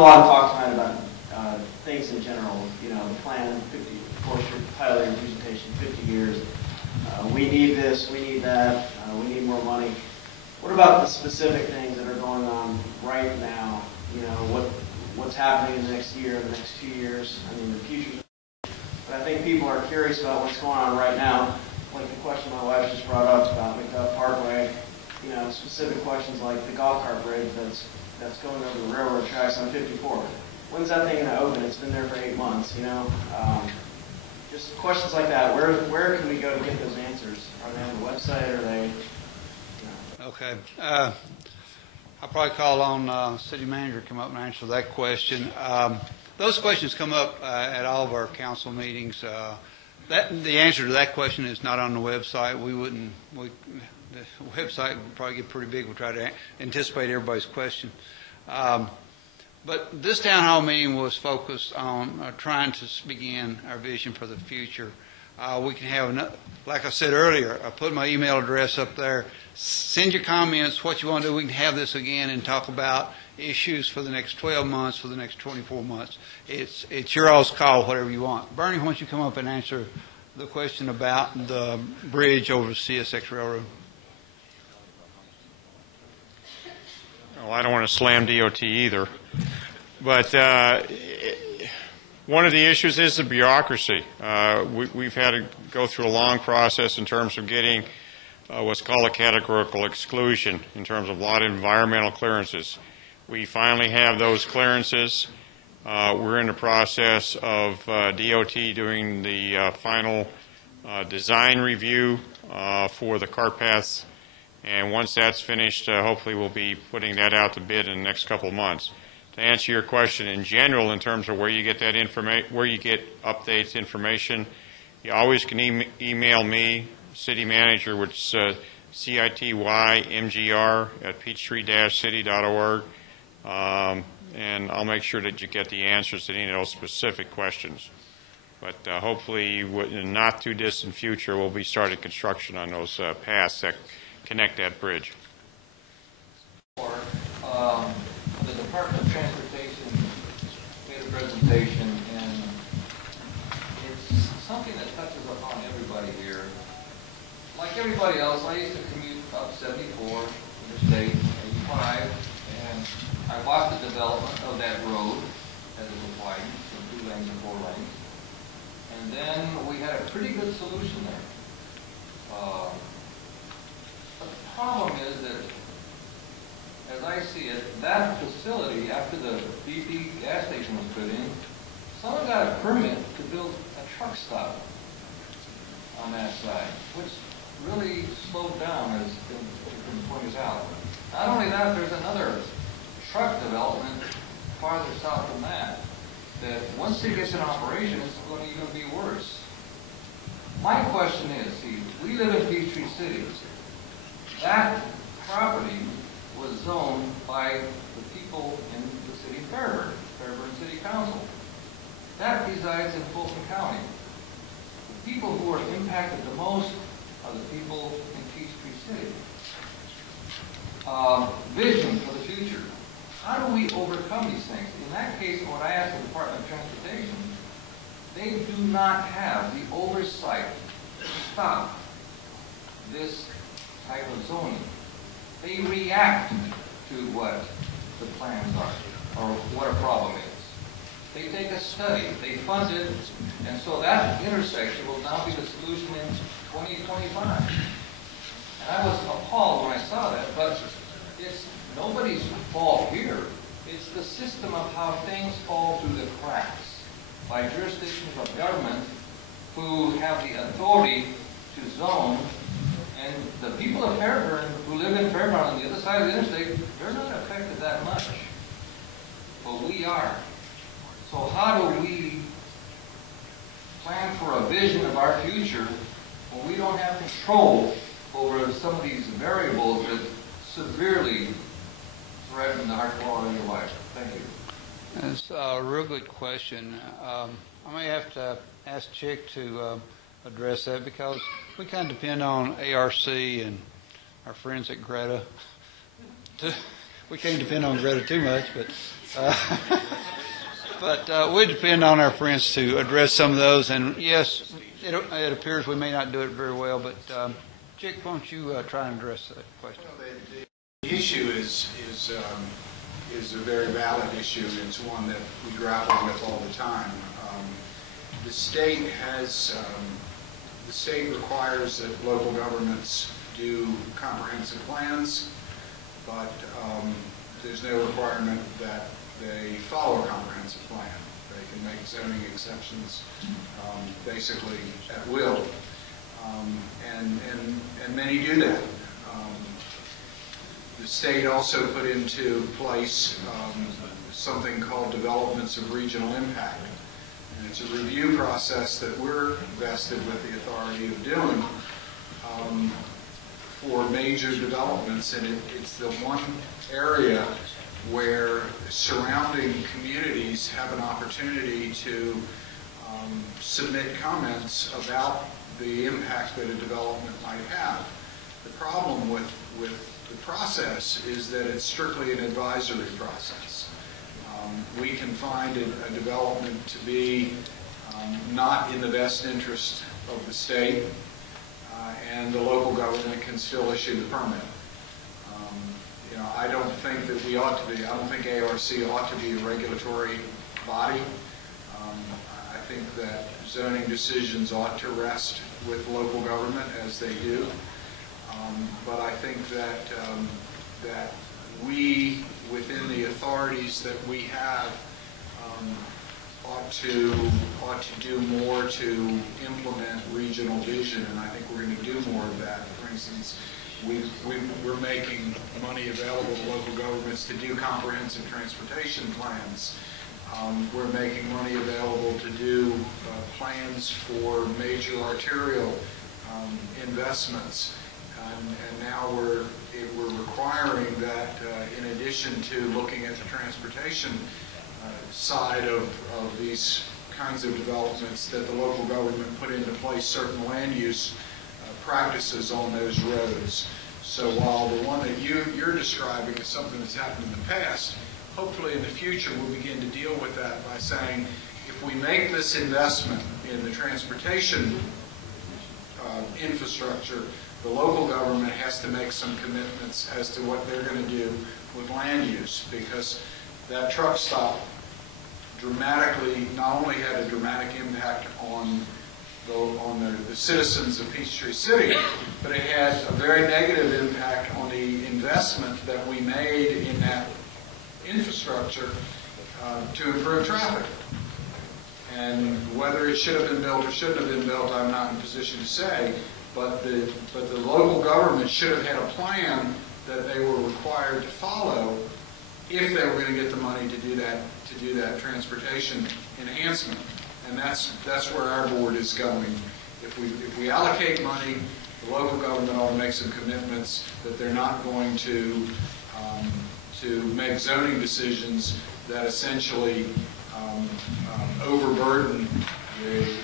a lot of talk tonight about things in general. You know, the plan, 50, of course, your title of your presentation, 50 years. We need this, we need that, we need more money. What about the specific things that are going on right now? You know, what's happening in the next year, in the next 2 years? I mean, the future. But I think people are curious about what's going on right now. Like the question my wife just brought up about McDuff Parkway. You know, specific questions like the golf cart bridge that's going over the railroad tracks on 54. When's that thing going to open? It's been there for 8 months, you know. Just questions like that. Where can we go to get those answers? Are they on the website? Are they? You know? Okay. I'll probably call on city manager to come up and answer that question. Those questions come up at all of our council meetings. The answer to that question is not on the website. The website would probably get pretty big. We'll try to anticipate everybody's question. But this town hall meeting was focused on trying to begin our vision for the future. We can have, like I said earlier, I put my email address up there. Send your comments, what you want to do. We can have this again and talk about issues for the next 12 months, for the next 24 months. It's your all's call, whatever you want. Bernie, why don't you come up and answer the question about the bridge over CSX Railroad? Well, I don't want to slam DOT either, but one of the issues is the bureaucracy. We've had to go through a long process in terms of getting what's called a categorical exclusion in terms of a lot of environmental clearances. We finally have those clearances. We're in the process of DOT doing the final design review for the cart paths. And once that's finished, hopefully we'll be putting that out to bid in the next couple of months. To answer your question in general, in terms of where you get that information, where you get updates, information, you always can email me, city manager, which is citymgr@peachtree-city.org, and I'll make sure that you get the answers to any of those specific questions. But hopefully, in the not too distant future, we'll be starting construction on those paths that connect that bridge. The Department of Transportation made a presentation, and it's something that touches upon everybody here. Like everybody else, I used to commute up 74 Interstate 85, and I watched the development of that road as it was widened from 2 lanes to 4 lanes. And then we had a pretty good solution there. The problem is that, as I see it, that facility, after the BP gas station was put in, someone got a permit to build a truck stop on that side, which really slowed down, as the point is out. Not only that, there's another truck development farther south than that, that once it gets in operation, it's going to even be worse. My question is, see, we live in Peachtree City. That property was zoned by the people in the city of Fairburn City Council. That resides in Fulton County. The people who are impacted the most are the people in Peachtree City. Vision for the future. How do we overcome these things? In that case, when I asked the Department of Transportation, they do not have the oversight to stop this type of zoning. They react to what the plans are, or what a problem is. They take a study, they fund it, and so that intersection will now be the solution in 2025. And I was appalled when I saw that, but it's nobody's fault here. It's the system of how things fall through the cracks by jurisdictions of government who have the authority to zone. And the people of Fairburn who live in Fairburn on the other side of the interstate, they're not affected that much. But we are. So how do we plan for a vision of our future when we don't have control over some of these variables that severely threaten our quality of life? Thank you. That's a real good question. I may have to ask Chick to address that, because we kind of depend on ARC and our friends at Greta. We can't depend on Greta too much, but But we depend on our friends to address some of those. And yes, it appears we may not do it very well, but Chick, why don't you try and address that question? Well, the issue is a very valid issue, and it's one that we grapple with all the time. The state requires that local governments do comprehensive plans, but there's no requirement that they follow a comprehensive plan. They can make zoning exceptions basically at will, and many do that. The state also put into place something called developments of regional impact. And it's a review process that we're vested with the authority of doing for major developments. And it's the one area where surrounding communities have an opportunity to submit comments about the impact that a development might have. The problem with the process is that it's strictly an advisory process. We can find a development to be not in the best interest of the state, and the local government can still issue the permit. I don't think that we ought to be, I don't think ARC ought to be a regulatory body. I think that zoning decisions ought to rest with local government as they do. But I think that we, within the authorities that we have, ought to do more to implement regional vision, and I think we're going to do more of that. For instance, we're making money available to local governments to do comprehensive transportation plans. We're making money available to do plans for major arterial investments. And now we're requiring that in addition to looking at the transportation side of these kinds of developments, that the local government put into place certain land use practices on those roads. So while the one that you're describing is something that's happened in the past, hopefully in the future we'll begin to deal with that by saying, if we make this investment in the transportation infrastructure, the local government has to make some commitments as to what they're going to do with land use, because that truck stop dramatically, not only had a dramatic impact on the citizens of Peachtree City, but it had a very negative impact on the investment that we made in that infrastructure to improve traffic. And whether it should have been built or shouldn't have been built, I'm not in a position to say, but the local government should have had a plan that they were required to follow if they were going to get the money to do that transportation enhancement. And that's where our board is going. If we allocate money, the local government ought to make some commitments that they're not going to make zoning decisions that essentially overburden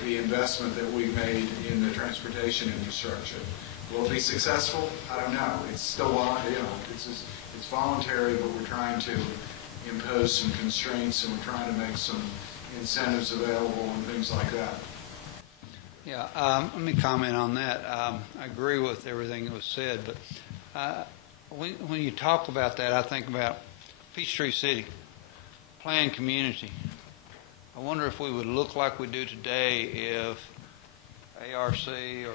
the investment that we've made in the transportation infrastructure. Will it be successful? I don't know. It's still, it's voluntary, but we're trying to impose some constraints, and we're trying to make some incentives available and things like that. Yeah, let me comment on that. I agree with everything that was said, but when you talk about that, I think about Peachtree City, planned community. I wonder if we would look like we do today if ARC or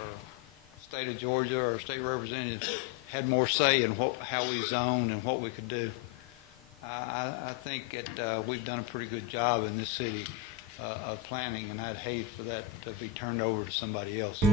state of Georgia or state representatives had more say in how we zone and what we could do. I think that we've done a pretty good job in this city of planning, and I'd hate for that to be turned over to somebody else.